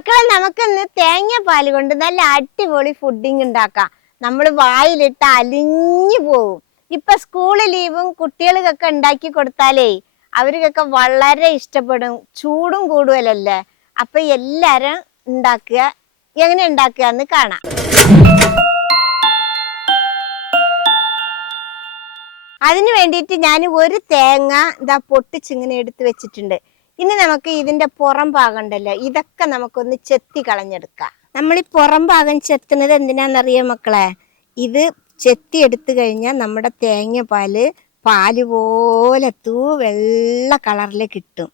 മക്കളെ നമുക്കിന്ന് തേങ്ങാപ്പാൽ കൊണ്ട് നല്ല അടിപൊളി ഫുഡിങ് ഉണ്ടാക്കാം. നമ്മൾ വായിലിട്ട് അലിഞ്ഞു പോവും. ഇപ്പൊ സ്കൂള് ലീവും കുട്ടികൾക്കൊക്കെ ഉണ്ടാക്കി കൊടുത്താലേ അവർക്കൊക്കെ വളരെ ഇഷ്ടപ്പെടും. ചൂടും കൂടുതലല്ലേ, അപ്പൊ എല്ലാരും ഉണ്ടാക്കുക. എങ്ങനെ ഉണ്ടാക്കുക എന്ന് കാണാം. അതിന് വേണ്ടിയിട്ട് ഞാൻ ഒരു തേങ്ങ ഇതാ പൊട്ടിച്ചിങ്ങനെ എടുത്ത് വെച്ചിട്ടുണ്ട്. ഇനി നമുക്ക് ഇതിന്റെ പുറം ഭാഗം ഉണ്ടല്ലോ, ഇതൊക്കെ നമുക്കൊന്ന് ചെത്തി കളഞ്ഞെടുക്കാം. നമ്മൾ ഈ പുറം ഭാഗം ചെത്തുന്നത് എന്തിനാന്നറിയോ മക്കളെ? ഇത് ചെത്തി എടുത്തു കഴിഞ്ഞാൽ നമ്മുടെ പാല് പോലെ വെള്ള കളറിൽ കിട്ടും.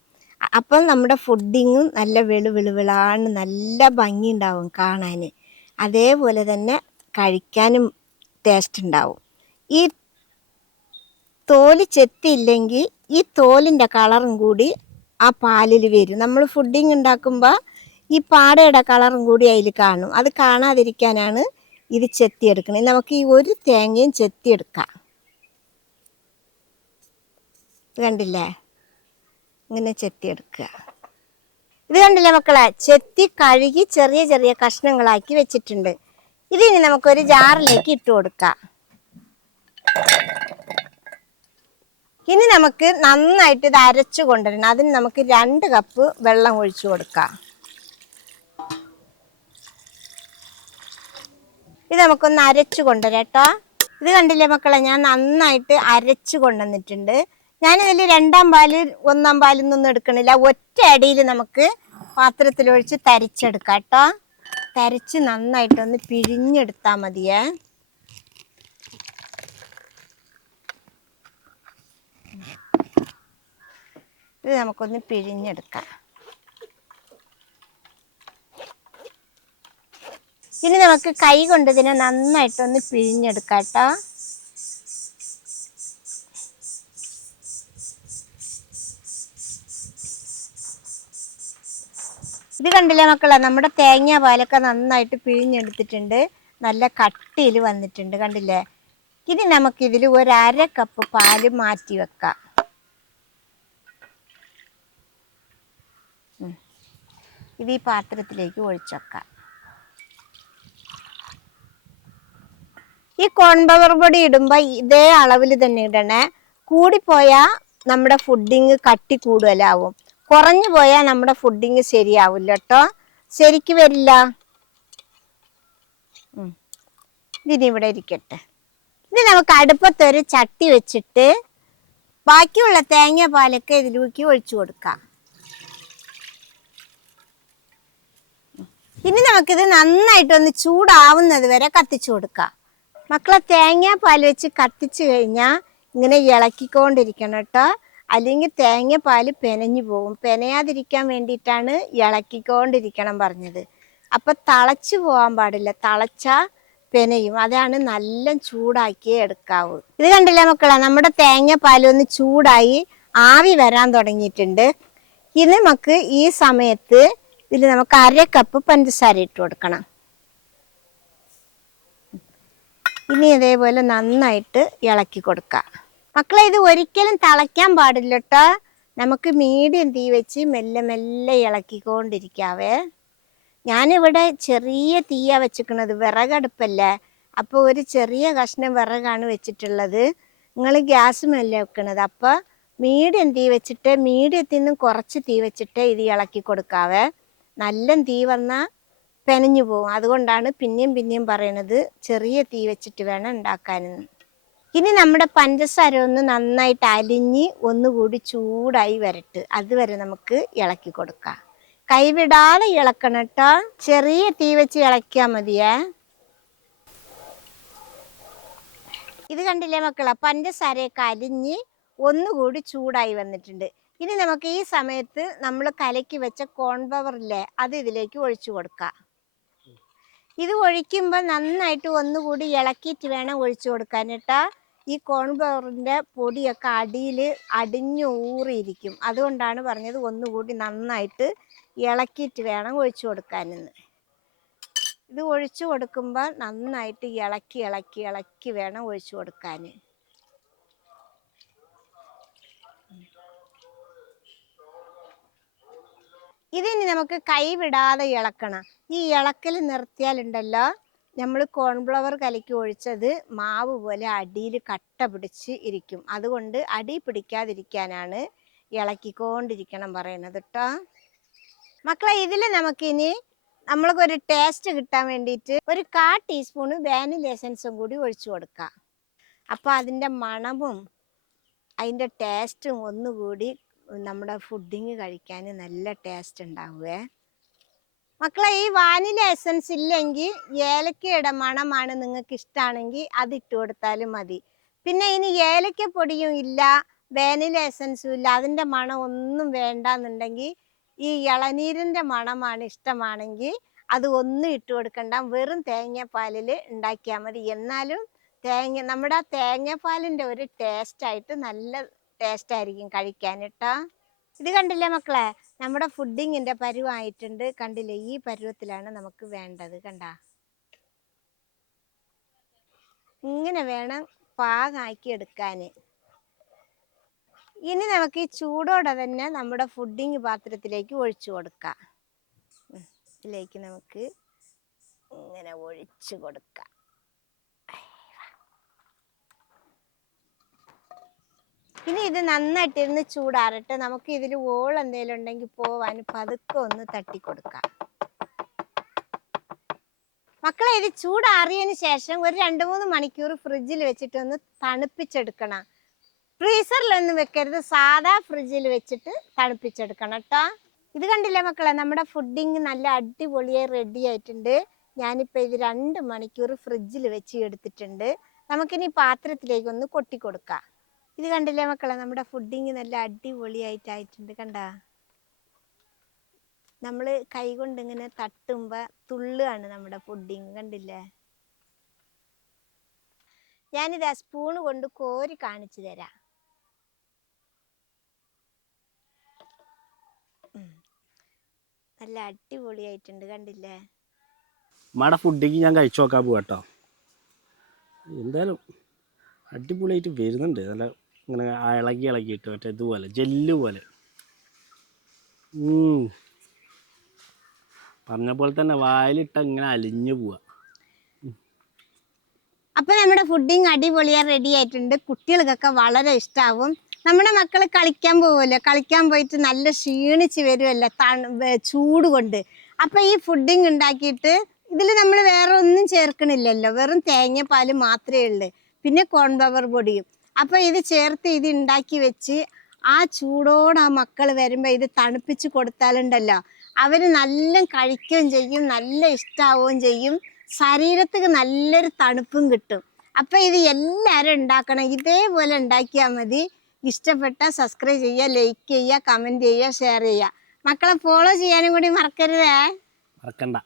അപ്പം നമ്മുടെ ഫുഡിങ്ങും നല്ല വെളുവിളാണ്, നല്ല ഭംഗി ഉണ്ടാവും കാണാൻ. അതേപോലെ തന്നെ കഴിക്കാനും ടേസ്റ്റ് ഉണ്ടാവും. ഈ തോല് ചെത്തിയില്ലെങ്കിൽ ഈ തോലിൻ്റെ കളറും കൂടി ആ പാലിൽ വരും. നമ്മൾ ഫുഡിങ് ഉണ്ടാക്കുമ്പോൾ ഈ പാടയുടെ കളറും കൂടി അതിൽ കാണും. അത് കാണാതിരിക്കാനാണ് ഇത് ചെത്തിയെടുക്കണത്. നമുക്ക് ഈ ഒരു തേങ്ങയും ചെത്തിയെടുക്കാം. ഇത് കണ്ടില്ലേ, ഇങ്ങനെ ചെത്തിയെടുക്കുക. ഇത് കണ്ടില്ലേ മക്കളെ, ചെത്തി കഴുകി ചെറിയ ചെറിയ കഷ്ണങ്ങളാക്കി വെച്ചിട്ടുണ്ട്. ഇതിനി നമുക്കൊരു ജാറിലേക്ക് ഇട്ട് കൊടുക്കാം. ഇനി നമുക്ക് നന്നായിട്ട് ഇത് അരച്ചു കൊണ്ടുവരണം. അതിന് നമുക്ക് 2 കപ്പ് വെള്ളം ഒഴിച്ചു കൊടുക്കാം. ഇത് നമുക്കൊന്ന് അരച്ചു കൊണ്ടുവരാം കേട്ടോ. ഇത് കണ്ടില്ലേ മക്കളെ, ഞാൻ നന്നായിട്ട് അരച്ചു കൊണ്ടുവന്നിട്ടുണ്ട്. ഞാനിതിൽ 2-ാം പാല് 1-ാം പാലൊന്നും എടുക്കണില്ല. ഒറ്റ അടിയിൽ നമുക്ക് പാത്രത്തിലൊഴിച്ച് തരിച്ചെടുക്കാം കേട്ടോ. തരിച്ച് നന്നായിട്ടൊന്ന് പിഴിഞ്ഞെടുത്താൽ മതിയേ. ഇത് നമുക്കൊന്ന് പിഴിഞ്ഞെടുക്കാം. ഇനി നമുക്ക് കൈ കൊണ്ട് ഇതിനെ നന്നായിട്ടൊന്ന് പിഴിഞ്ഞെടുക്കാം കേട്ടോ. ഇത് കണ്ടില്ലേ മക്കളെ, നമ്മുടെ തേങ്ങ പാലൊക്കെ നന്നായിട്ട് പിഴിഞ്ഞെടുത്തിട്ടുണ്ട്. നല്ല കട്ടിയിൽ വന്നിട്ടുണ്ട് കണ്ടില്ലേ. ഇനി നമുക്കിതിൽ 1/2 കപ്പ് പാല് മാറ്റി വെക്കാം. ഇത് ഈ പാത്രത്തിലേക്ക് ഒഴിച്ചേക്കാം. ഈ കോൺഫ്ലവർ പൊടി ഇടുമ്പോൾ ഇതേ അളവിൽ തന്നെ ഇടണേ. കൂടിപ്പോയാൽ നമ്മുടെ ഫുഡിങ് കട്ടി കൂടുതലാവും, കുറഞ്ഞു പോയാൽ നമ്മുടെ ഫുഡിങ് ശരിയാവില്ല കേട്ടോ, ശരിക്ക് വരില്ല. ഇതിനി ഇവിടെ ഇരിക്കട്ടെ. ഇനി നമുക്ക് അടുപ്പത്തൊരു ചട്ടി വെച്ചിട്ട് ബാക്കിയുള്ള തേങ്ങ പാലൊക്കെ ഇതിലേക്ക് ഒഴിച്ചു കൊടുക്കാം. ഇനി നമുക്കിത് നന്നായിട്ടൊന്ന് ചൂടാവുന്നത് വരെ കത്തിച്ചു കൊടുക്കാം. മക്കളെ, തേങ്ങാപ്പാൽ വെച്ച് കത്തിച്ചു കഴിഞ്ഞാൽ ഇങ്ങനെ ഇളക്കിക്കൊണ്ടിരിക്കണം കേട്ടോ, അല്ലെങ്കിൽ തേങ്ങാപ്പാൽ പെനഞ്ഞു പോകും. പെനയാതിരിക്കാൻ വേണ്ടിയിട്ടാണ് ഇളക്കിക്കൊണ്ടിരിക്കണം പറഞ്ഞത്. അപ്പം തിളച്ചു പോകാൻ പാടില്ല, തിളച്ചാൽ പെനയും. അതാണ് നല്ല ചൂടാക്കിയേ എടുക്കാവൂ. ഇത് കണ്ടില്ലേ മക്കളെ, നമ്മുടെ തേങ്ങാപ്പാലൊന്ന് ചൂടായി ആവി വരാൻ തുടങ്ങിയിട്ടുണ്ട്. ഇനി നമുക്ക് ഈ സമയത്ത് ഇതിൽ നമുക്ക് 1/2 കപ്പ് പഞ്ചസാര ഇട്ട് കൊടുക്കണം. ഇനി ഇതേപോലെ നന്നായിട്ട് ഇളക്കി കൊടുക്കാം. മക്കളെ, ഇത് ഒരിക്കലും തിളയ്ക്കാൻ പാടില്ല കേട്ടോ. നമുക്ക് മീഡിയം തീ വെച്ച് മെല്ലെ മെല്ലെ ഇളക്കിക്കൊണ്ടിരിക്കാവേ. ഞാനിവിടെ ചെറിയ തീയാണ് വെച്ചിരിക്കുന്നത്, വിറകടുപ്പല്ലേ. അപ്പോൾ ഒരു ചെറിയ കഷ്ണം വിറകാണ് വെച്ചിട്ടുള്ളത്. നിങ്ങൾ ഗ്യാസ് മെല്ലെ വെക്കണത്. അപ്പോൾ മീഡിയം തീ വെച്ചിട്ട്, മീഡിയത്തിൽ നിന്നും കുറച്ച് തീ വെച്ചിട്ട് ഇത് ഇളക്കി കൊടുക്കാവേ. നല്ല തീ വന്നാൽ പെനഞ്ഞു പോകും. അതുകൊണ്ടാണ് പിന്നെയും പറയണത് ചെറിയ തീ വെച്ചിട്ട് വേണം ഉണ്ടാക്കാനെന്ന്. ഇനി നമ്മുടെ പഞ്ചസാര ഒന്ന് നന്നായിട്ട് അലിഞ്ഞ് ഒന്നുകൂടി ചൂടായി വരട്ട്. അതുവരെ നമുക്ക് ഇളക്കി കൊടുക്കാം. കൈവിടാതെ ഇളക്കണം കേട്ടോ, ചെറിയ തീ വെച്ച് ഇളക്കിയാൽ മതിയേ. ഇത് കണ്ടില്ലേ മക്കളെ, പഞ്ചസാരയൊക്കെ അലിഞ്ഞ് ഒന്നുകൂടി ചൂടായി വന്നിട്ടുണ്ട്. ഇനി നമുക്ക് ഈ സമയത്ത് നമ്മൾ കലക്കി വെച്ച കോൺഫ്ലവർ ഇല്ലേ, അത് ഇതിലേക്ക് ഒഴിച്ചു കൊടുക്കാം. ഇത് ഒഴിക്കുമ്പോൾ നന്നായിട്ട് ഒന്നുകൂടി ഇളക്കിയിട്ട് വേണം ഒഴിച്ചു കൊടുക്കാൻ കേട്ടോ. ഈ കോൺഫ്ലവറിൻ്റെ പൊടിയൊക്കെ അടിയിൽ അടിഞ്ഞു ഊറിയിരിക്കും. അതുകൊണ്ടാണ് പറഞ്ഞത് ഒന്നുകൂടി നന്നായിട്ട് ഇളക്കിയിട്ട് വേണം ഒഴിച്ചു കൊടുക്കാനെന്ന്. ഇത് ഒഴിച്ചു കൊടുക്കുമ്പോൾ നന്നായിട്ട് ഇളക്കി വേണം ഒഴിച്ചു കൊടുക്കാൻ. ഇതിനി നമുക്ക് കൈ വിടാതെ ഇളക്കണം. ഈ ഇളക്കൽ നിർത്തിയാലുണ്ടല്ലോ നമ്മൾ കോൺഫ്ലവർ കലക്കി ഒഴിച്ചത് മാവ് പോലെ അടിയിൽ കട്ട പിടിച്ച് ഇരിക്കും. അതുകൊണ്ട് അടി പിടിക്കാതിരിക്കാനാണ് ഇളക്കിക്കൊണ്ടിരിക്കണം പറയണത് കേട്ടോ. മക്കളെ, ഇതിൽ നമുക്കിനി നമ്മൾക്കൊരു ടേസ്റ്റ് കിട്ടാൻ വേണ്ടിയിട്ട് ഒരു 1/4 ടീസ്പൂണ് വാനില എസൻസും കൂടി ഒഴിച്ചു കൊടുക്കാം. അപ്പോൾ അതിൻ്റെ മണവും അതിൻ്റെ ടേസ്റ്റും ഒന്നുകൂടി നമ്മുടെ ഫുഡിങ് കഴിക്കാൻ നല്ല ടേസ്റ്റ് ഉണ്ടാവുമേ. മക്കളെ, ഈ വാനില എസൻസ് ഇല്ലെങ്കിൽ ഏലക്കയുടെ മണമാണ് നിങ്ങൾക്ക് ഇഷ്ടമാണെങ്കിൽ അത് ഇട്ട് കൊടുത്താലും മതി. പിന്നെ ഇനി ഏലക്ക പൊടിയും ഇല്ല, വാനില എസൻസും ഇല്ല, അതിൻ്റെ മണം ഒന്നും വേണ്ടെന്നുണ്ടെങ്കിൽ ഈ ഇളനീരിൻ്റെ മണമാണ് ഇഷ്ടമാണെങ്കിൽ അത് ഒന്നും ഇട്ട് കൊടുക്കണ്ട, വെറും തേങ്ങാപ്പാലിൽ ഉണ്ടാക്കിയാൽ മതി. എന്നാലും നമ്മുടെ തേങ്ങാപ്പാലിൻ്റെ ഒരു ടേസ്റ്റായിട്ട് നല്ല ടേസ്റ്റായിരിക്കും കഴിക്കാൻ കേട്ടോ. ഇത് കണ്ടില്ലേ മക്കളെ, നമ്മുടെ ഫുഡിങ്ങിൻ്റെ പരുവായിട്ടുണ്ട്. കണ്ടില്ലേ, ഈ പരുവത്തിലാണ് നമുക്ക് വേണ്ടത്. കണ്ട, ഇങ്ങനെ വേണം പാകാക്കി എടുക്കാൻ. ഇനി നമുക്ക് ഈ ചൂടോടെ തന്നെ നമ്മുടെ ഫുഡിങ് പാത്രത്തിലേക്ക് ഒഴിച്ചു കൊടുക്കാം. ഇതിലേക്ക് നമുക്ക് ഇങ്ങനെ ഒഴിച്ചു കൊടുക്കാം. ഇനി ഇത് നന്നായിട്ടിരുന്ന് ചൂടാറട്ടെ. നമുക്ക് ഇതിൽ ഓൾ എന്തെങ്കിലും ഉണ്ടെങ്കിൽ പോവാൻ പതുക്കെ ഒന്ന് തട്ടിക്കൊടുക്കാം. മക്കളെ, ഇത് ചൂടാറിയതിന് ശേഷം ഒരു 2-3 മണിക്കൂർ ഫ്രിഡ്ജിൽ വെച്ചിട്ട് ഒന്ന് തണുപ്പിച്ചെടുക്കണം. ഫ്രീസറിലൊന്നും വെക്കരുത്, സാധാ ഫ്രിഡ്ജിൽ വെച്ചിട്ട് തണുപ്പിച്ചെടുക്കണം കേട്ടോ. ഇത് കണ്ടില്ലേ മക്കളെ, നമ്മുടെ ഫുഡിങ് നല്ല അടിപൊളിയായി റെഡി ആയിട്ടുണ്ട്. ഞാനിപ്പോൾ ഇത് 2 മണിക്കൂർ ഫ്രിഡ്ജിൽ വെച്ച് എടുത്തിട്ടുണ്ട്. നമുക്കിനി പാത്രത്തിലേക്ക് ഒന്ന് കൊട്ടിക്കൊടുക്കാം. ഇത് കണ്ടില്ലേ മക്കളെ, നമ്മുടെ ഫുഡിങ് നല്ല അടിപൊളിയായിട്ടായിട്ടുണ്ട്. കണ്ട, നമ്മൾ കൈ കൊണ്ട് ഇങ്ങനെ തട്ടുമ്പോൾ തുള്ളുകയാണ് നമ്മുടെ ഫുഡിങ്. കണ്ടില്ലേ? ഞാനിത് സ്പൂണ് കൊണ്ട് കോരി കാണിച്ചു തരാം. നല്ല അടിപൊളിയായിട്ടുണ്ട്. കണ്ടില്ലേ? നമ്മുടെ ഫുഡിങ് ഞാൻ കഴിച്ചു നോക്കാൻ പോവാട്ടോ. എന്തായാലും അടിപൊളിയായിട്ട് വരുന്നുണ്ട്. നല്ല ഇങ്ങനെ ഇളകിയിട്ട് മറ്റേ ഇതുപോലെ ജെല്ല് പോലെ. പറഞ്ഞ പോലെ തന്നെ വായിലിട്ട ഇങ്ങനെ അലിഞ്ഞു പോവാ. അപ്പൊ നമ്മുടെ ഫുഡിങ് അടിപൊളിയായി റെഡി ആയിട്ടുണ്ട്. കുട്ടികൾക്കൊക്കെ വളരെ ഇഷ്ടാവും. നമ്മുടെ മക്കൾ കളിക്കാൻ പോവുമല്ലോ, കളിക്കാൻ പോയിട്ട് നല്ല ക്ഷീണിച്ച് വരുമല്ലോ ചൂട് കൊണ്ട്. അപ്പൊ ഈ ഫുഡിങ് ഉണ്ടാക്കിയിട്ട് ഇതിൽ നമ്മൾ വേറെ ഒന്നും ചേർക്കണില്ലല്ലോ, വെറും തേങ്ങാപ്പാൽ മാത്രമേ ഉള്ളൂ, പിന്നെ കോൺഫ്ലവർ പൊടിയും. അപ്പൊ ഇത് ചേർത്ത് ഇത് ഉണ്ടാക്കി വെച്ച് ആ ചൂടോടെ ആ മക്കൾ വരുമ്പോൾ ഇത് തണുപ്പിച്ച് കൊടുത്താലുണ്ടല്ലോ അവർ നല്ല കഴിക്കുകയും ചെയ്യും, നല്ല ഇഷ്ടാവുകയും ചെയ്യും, ശരീരത്തിന് നല്ലൊരു തണുപ്പും കിട്ടും. അപ്പം ഇത് എല്ലാവരും ഉണ്ടാക്കണം, ഇതേപോലെ ഉണ്ടാക്കിയാൽ മതി. ഇഷ്ടപ്പെട്ടാൽ സബ്സ്ക്രൈബ് ചെയ്യുക, ലൈക്ക് ചെയ്യുക, കമൻറ്റ് ചെയ്യുക, ഷെയർ ചെയ്യുക. മക്കളെ ഫോളോ ചെയ്യാനും കൂടി മറക്കരുതേ. മറക്കണ്ട.